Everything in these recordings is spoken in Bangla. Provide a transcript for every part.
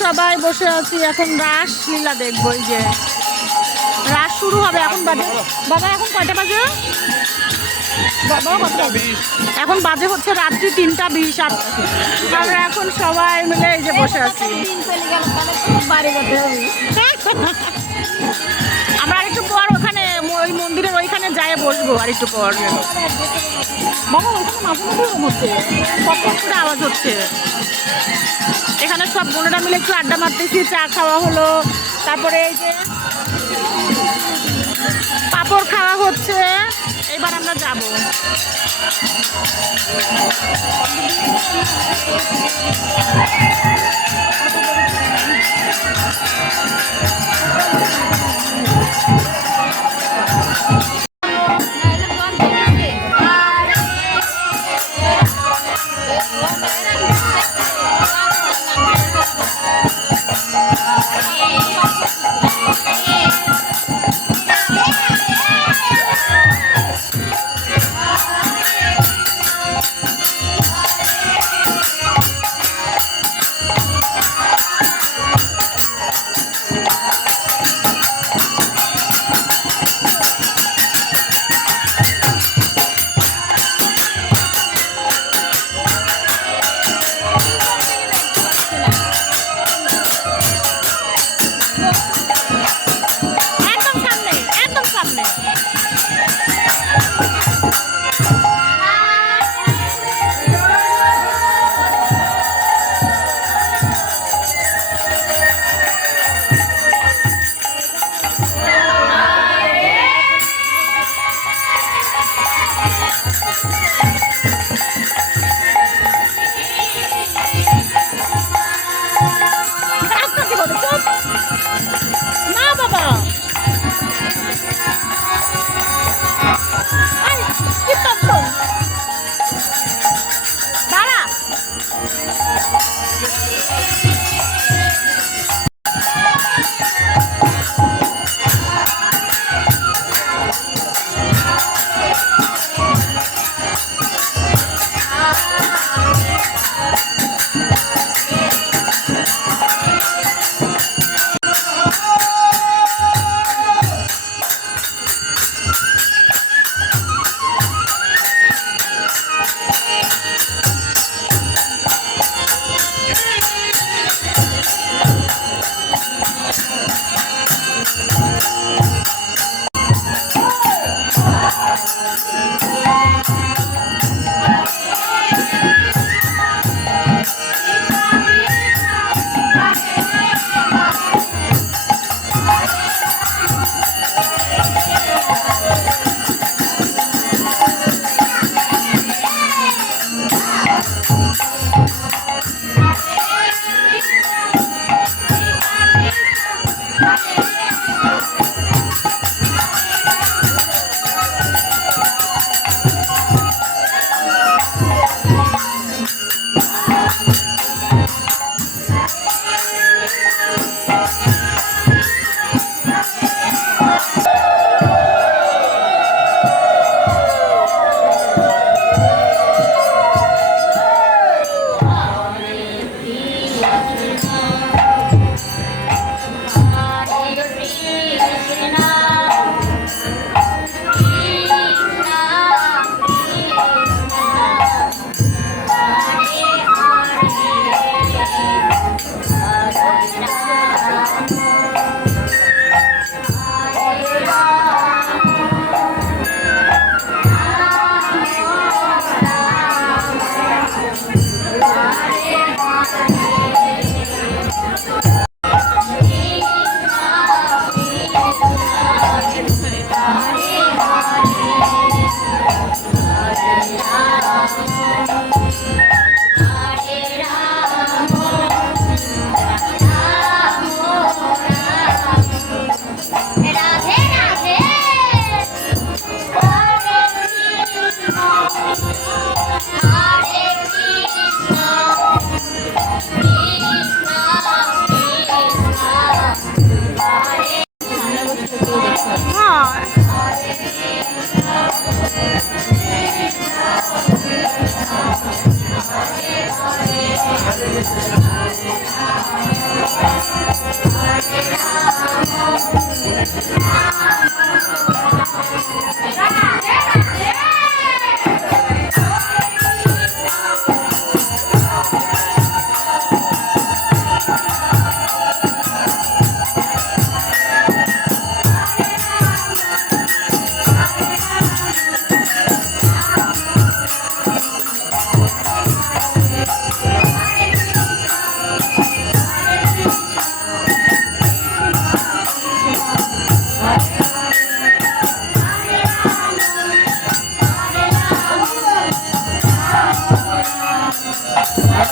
সবাই বসে আছি, এখন রাস লীলা দেখবো। এই যে রাস শুরু হবে এখন। বাজে বাবা, এখন কয়টা বাজে বাবা? এখন বাজে হচ্ছে রাত্রি 3:20। আমরা এখন সবাই মিলে এই যে বসে আছি। আমরা আরেকটু পর ওখানে ওই মন্দিরের ওইখানে যাই বসবো আরেকটু পর। বাবা ওইখানে মাঝে মাঝে হচ্ছে, কখন করে আওয়াজ হচ্ছে। এখানে সব বোনেরা মিলে একটু আড্ডা মারতেছি, চা খাওয়া হলো, তারপরে এই যে পাঁপড় খাওয়া হচ্ছে। এবার আমরা যাব। তোমার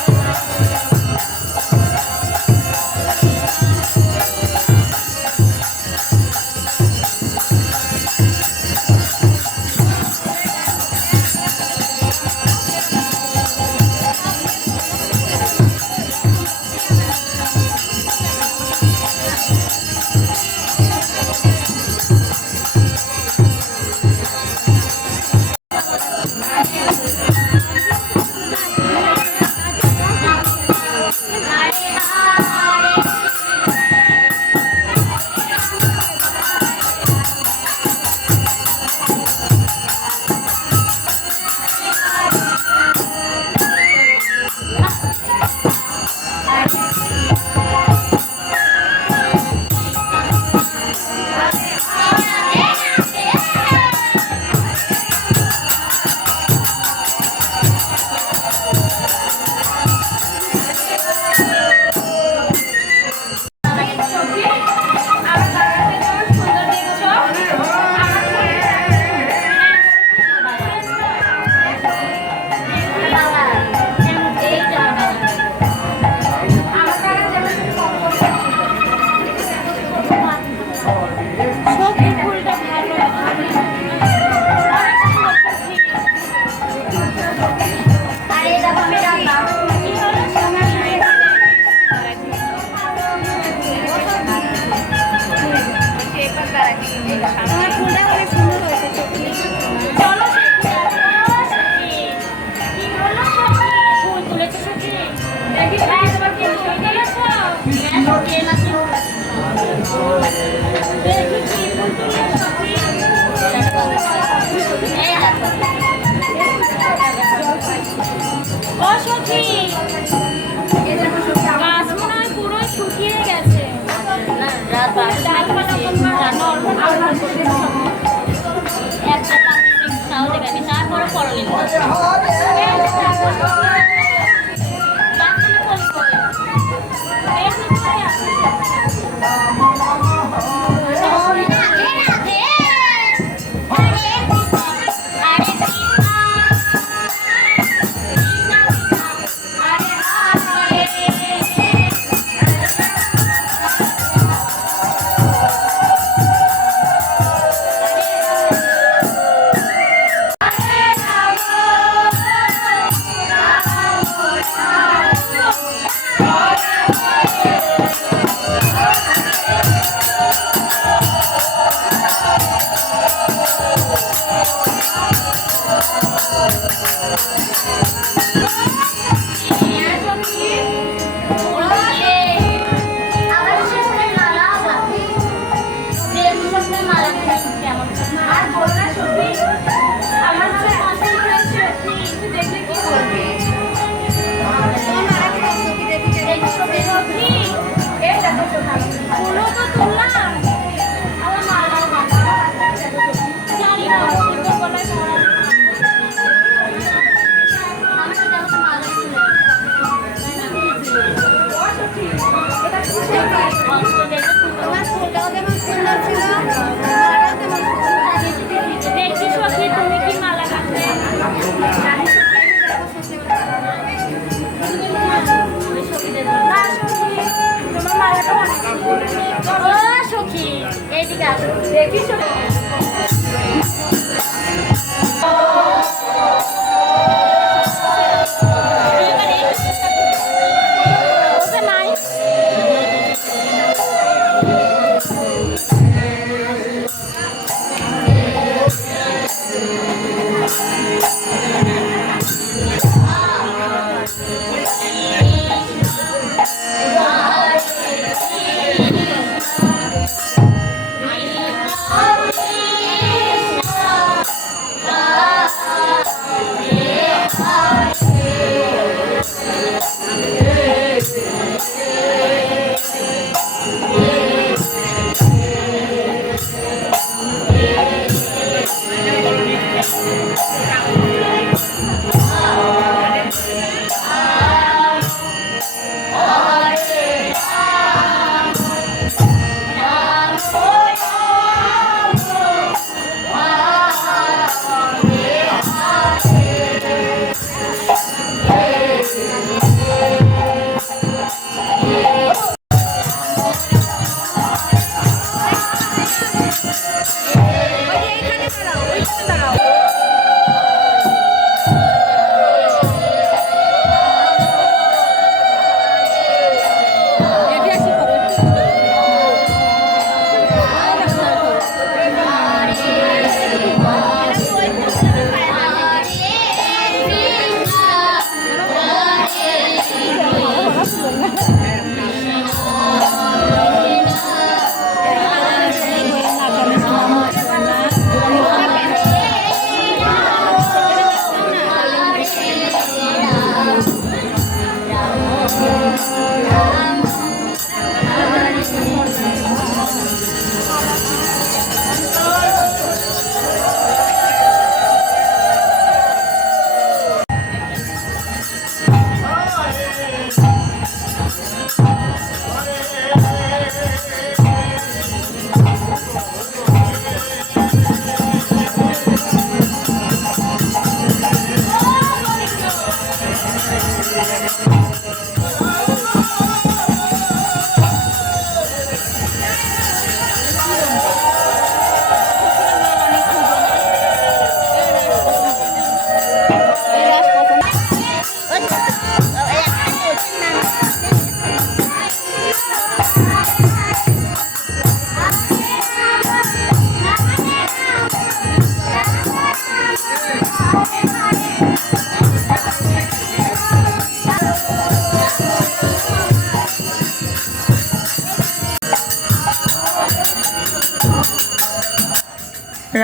মালাটা অনেক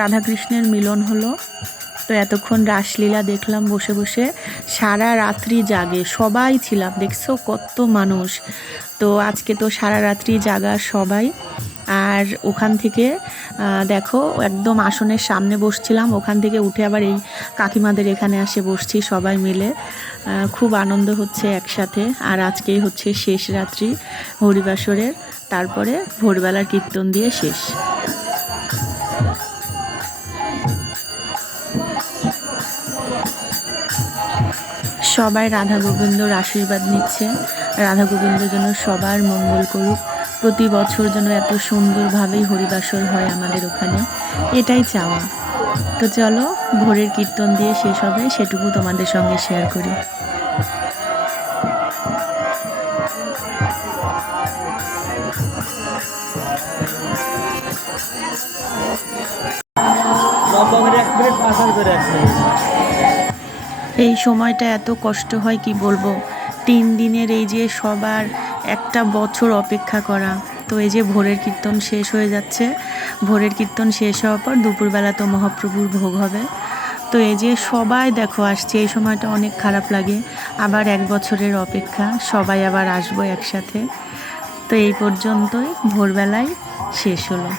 রাধাকৃষ্ণের মিলন হলো। তো এতক্ষণ রাসলীলা দেখলাম বসে বসে, সারা রাত্রি জাগে সবাই ছিলাম, দেখছো কত মানুষ। তো আজকে তো সারা রাত্রি জাগা সবাই। আর ওখান থেকে দেখো একদম আসনের সামনে বসছিলাম, ওখান থেকে উঠে আবার এই কাকিমাদের এখানে আসে বসছি সবাই মিলে। খুব আনন্দ হচ্ছে একসাথে। আর আজকেই হচ্ছে শেষ রাত্রি হরিবাসরের, তারপরে ভোরবেলার কীর্তন দিয়ে শেষ। সবাই রাধা গোবিন্দর আশীর্বাদ নিচ্ছে, রাধা গোবিন্দের জন্য সবার মঙ্গল করুক, প্রতি বছর যেন এত সুন্দরভাবেই হরিবাসর হয় আমাদের ওখানে, এটাই চাওয়া। তো চলো ভোরের কীর্তন দিয়ে শেষ হবে, সেটুকু তোমাদের সঙ্গে শেয়ার করি। এই সময়টা এত কষ্ট হয় কি বলবো, 3 দিনের এই যে সবার একটা বছর অপেক্ষা করা। তো এই যে ভোরের কীর্তন শেষ হয়ে যাচ্ছে, ভোরের কীর্তন শেষ হওয়ার পর দুপুরবেলা তো মহাপ্রভুর ভোগ হবে। তো এই যে সবাই দেখো আসছে, এই সময়টা অনেক খারাপ লাগে, আবার 1 বছরের অপেক্ষা, সবাই আবার আসবো একসাথে। তো এই পর্যন্তই ভোরবেলায় শেষ হলো।